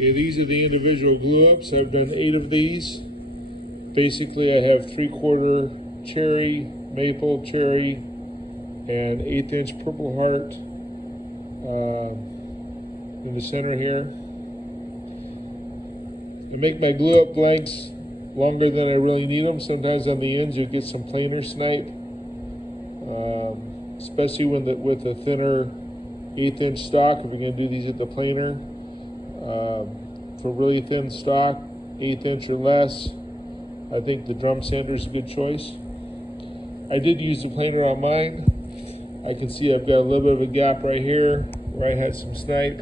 Okay, these are the individual glue-ups. I've done 8 of these. Basically, I have 3/4 cherry, maple, cherry, and 1/8 inch Purple Heart in the center here. I make my glue-up blanks longer than I really need them. Sometimes on the ends you get some planer snipe, especially with a thinner 1/8 inch stock. If we're going to do these at the planer, for really thin stock, 1/8 inch or less, I think the drum sander is a good choice. I did use the planer on mine. I can see I've got a little bit of a gap right here where I had some snipe.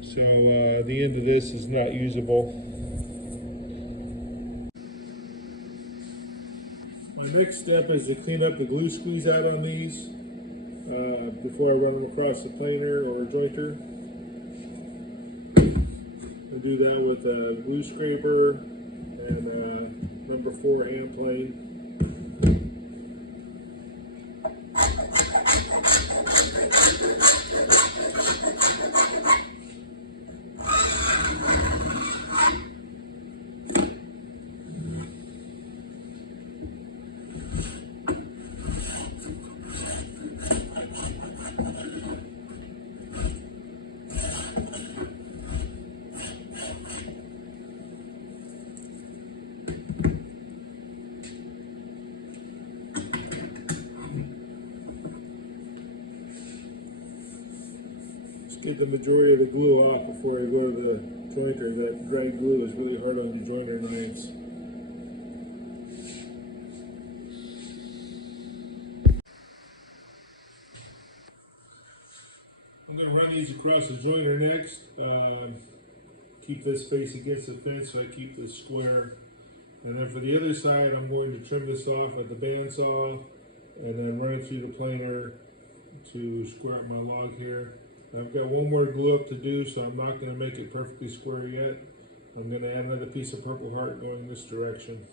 So the end of this is not usable. My next step is to clean up the glue squeeze out on these before I run them across the planer or jointer. I do that with a glue scraper and number 4 hand plane. Get the majority of the glue off before I go to the jointer. That dry glue is really hard on the jointer knives. I'm going to run these across the jointer next. Keep this face against the fence so I keep this square. And then for the other side, I'm going to trim this off with the bandsaw and then run it through the planer to square up my log here. I've got one more glue up to do, so I'm not going to make it perfectly square yet. I'm going to add another piece of Purple Heart going this direction.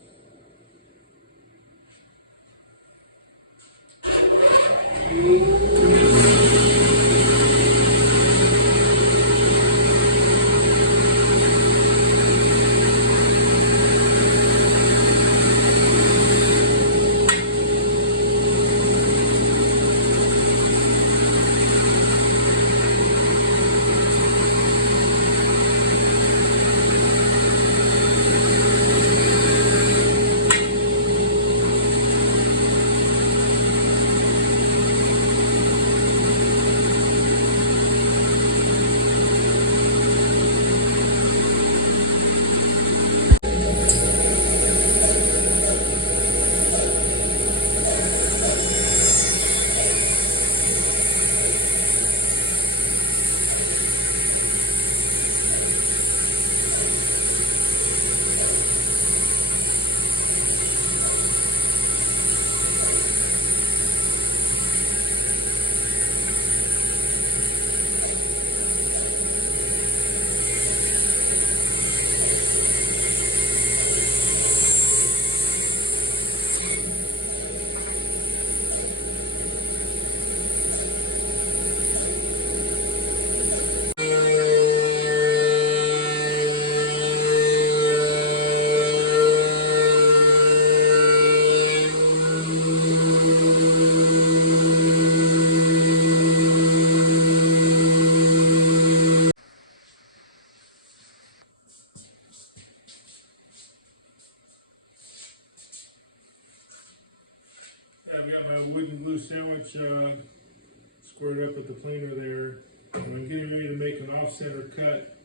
I've got my wooden glue sandwich squared up at the planer there. I'm getting ready to make an off-center cut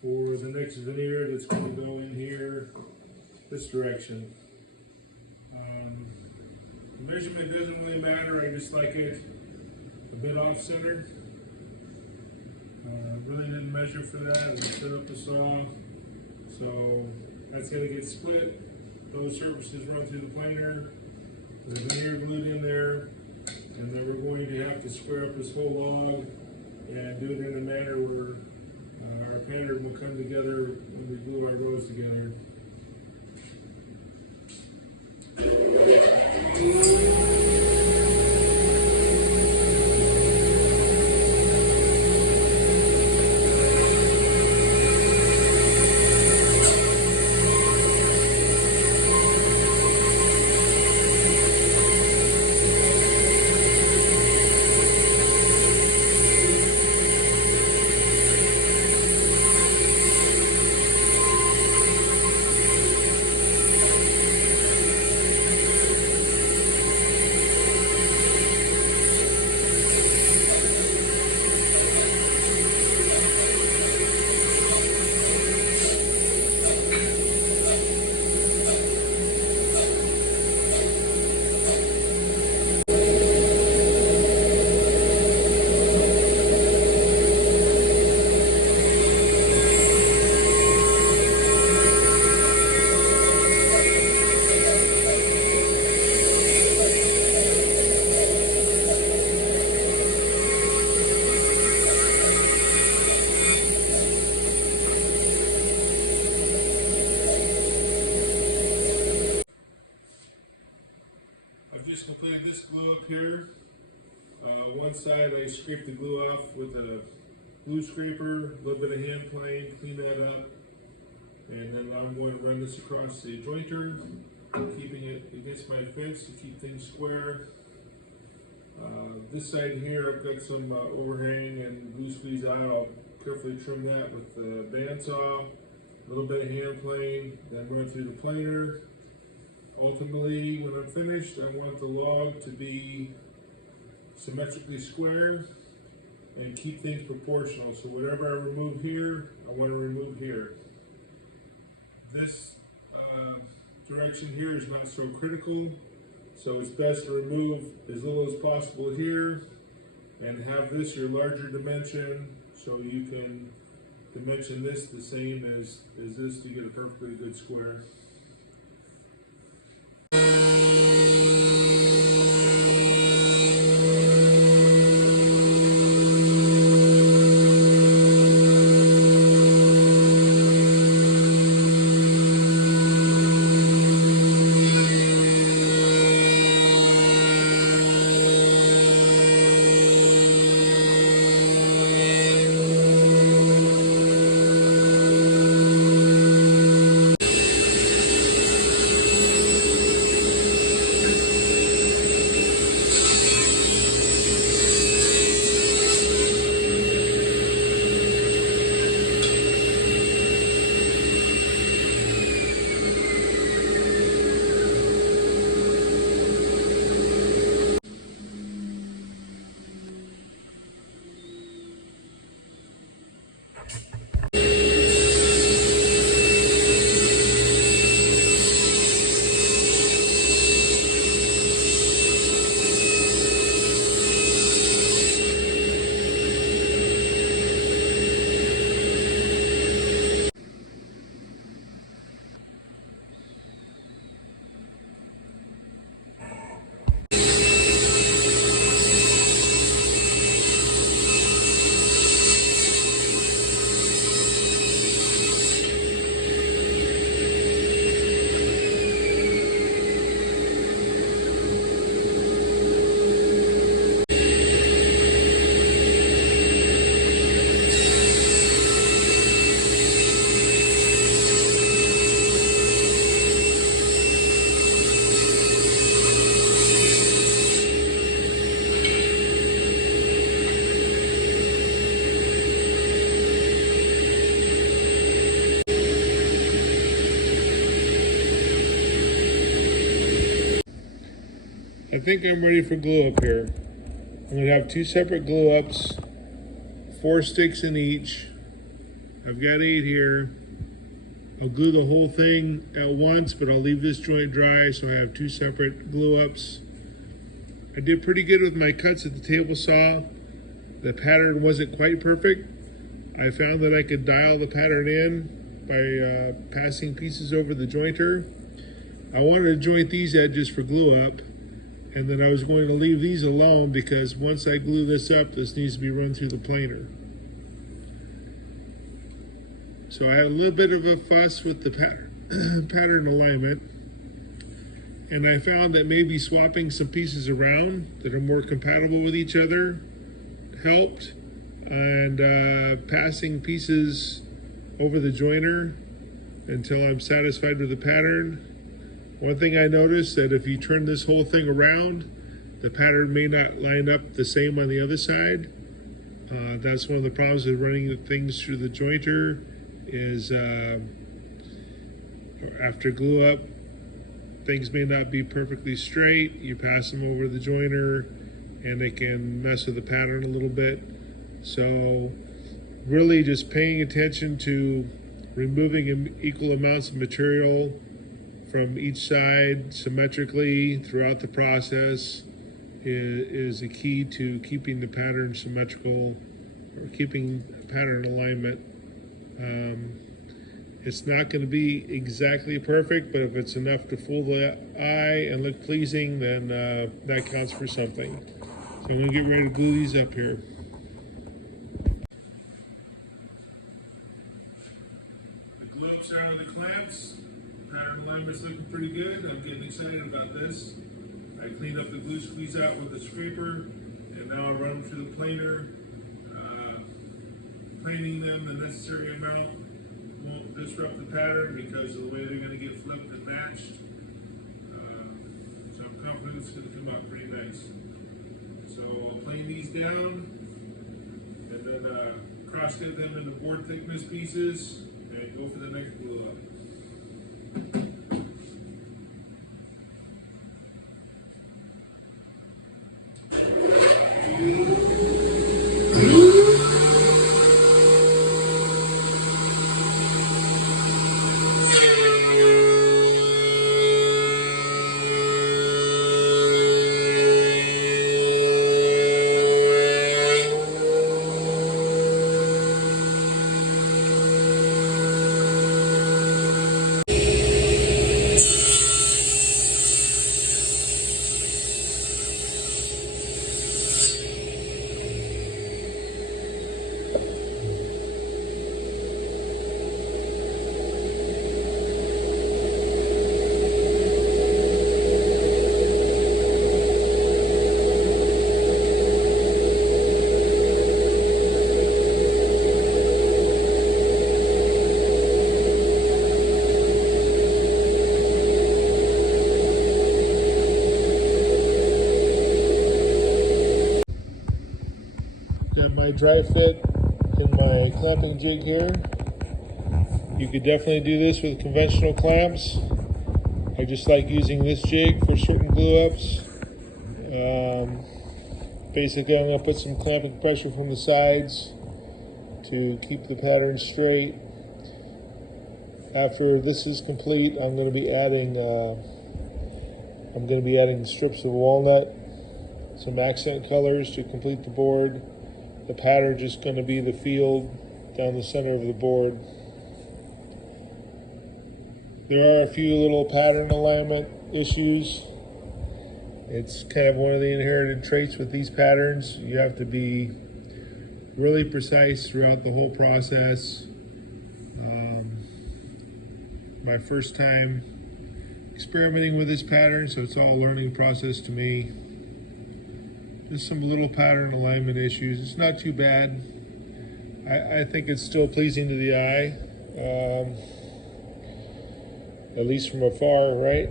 for the next veneer that's going to go in here this direction. The measurement doesn't really matter, I just like it a bit off-center. Really didn't measure for that as I set up the saw. So that's going to get split. Those surfaces run through the planer. The veneer glued in there, and then we're going to have to square up this whole log and do it in a manner where our pattern will come together when we glue our rows together. glue up here. One side I scrape the glue off with a glue scraper, a little bit of hand plane, clean that up. And then I'm going to run this across the jointer, keeping it against my fence to keep things square. This side here, I've got some overhang and glue squeeze out. I'll carefully trim that with the bandsaw, a little bit of hand plane, then run through the planer. Ultimately, when I'm finished, I want the log to be symmetrically square and keep things proportional. So whatever I remove here, I want to remove here. This direction here is not so critical, so it's best to remove as little as possible here and have this your larger dimension so you can dimension this the same as this to get a perfectly good square. I think I'm ready for glue up here. I'm going to have two separate glue ups, 4 sticks in each. I've got 8 here. I'll glue the whole thing at once, but I'll leave this joint dry so I have 2 separate glue ups. I did pretty good with my cuts at the table saw. The pattern wasn't quite perfect. I found that I could dial the pattern in by passing pieces over the jointer. I wanted to joint these edges for glue up, and then I was going to leave these alone because once I glue this up, this needs to be run through the planer. So I had a little bit of a fuss with the pattern alignment, and I found that maybe swapping some pieces around that are more compatible with each other helped, and passing pieces over the joiner until I'm satisfied with the pattern. One thing I noticed that if you turn this whole thing around, the pattern may not line up the same on the other side. That's one of the problems with running things through the jointer is after glue up, things may not be perfectly straight. You pass them over the joiner and it can mess with the pattern a little bit. So really just paying attention to removing equal amounts of material from each side symmetrically throughout the process is a key to keeping the pattern symmetrical or keeping pattern alignment. It's not going to be exactly perfect, but if it's enough to fool the eye and look pleasing, then that counts for something. So I'm going to get ready to glue these up here. The glue ups out of the clamps. Pattern alignment's looking pretty good. I'm getting excited about this. I cleaned up the glue squeeze out with a scraper, and now I run them through the planer. Planing them the necessary amount won't disrupt the pattern because of the way they're going to get flipped and matched. So I'm confident it's going to come out pretty nice. So I'll plane these down and then cross-cut them into board thickness pieces and go for the next glue up. Got my dry fit in my clamping jig here. You could definitely do this with conventional clamps. I just like using this jig for certain glue ups. Basically, I'm going to put some clamping pressure from the sides to keep the pattern straight. After this is complete, I'm going to be adding strips of walnut, some accent colors to complete the board. The pattern just going to be the field down the center of the board. There are a few little pattern alignment issues. It's kind of one of the inherited traits with these patterns. You have to be really precise throughout the whole process. My first time experimenting with this pattern, so it's all a learning process to me. Just some little pattern alignment issues. It's not too bad. I think it's still pleasing to the eye, at least from afar, right?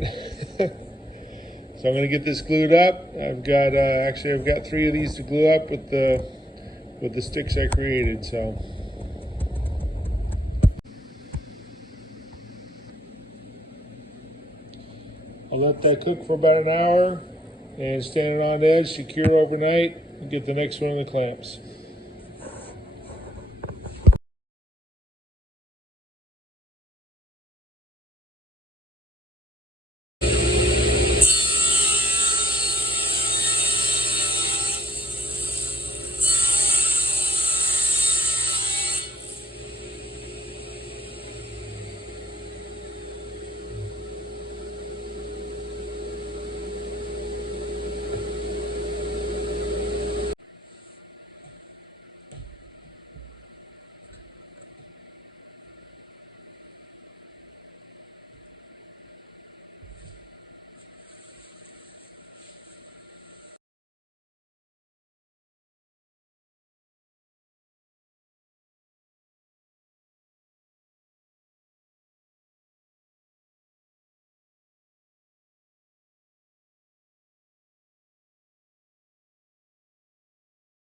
So I'm going to get this glued up. I've got 3 of these to glue up with the sticks I created. So I'll let that cook for about an hour and stand it on edge, secure overnight, and get the next one in the clamps.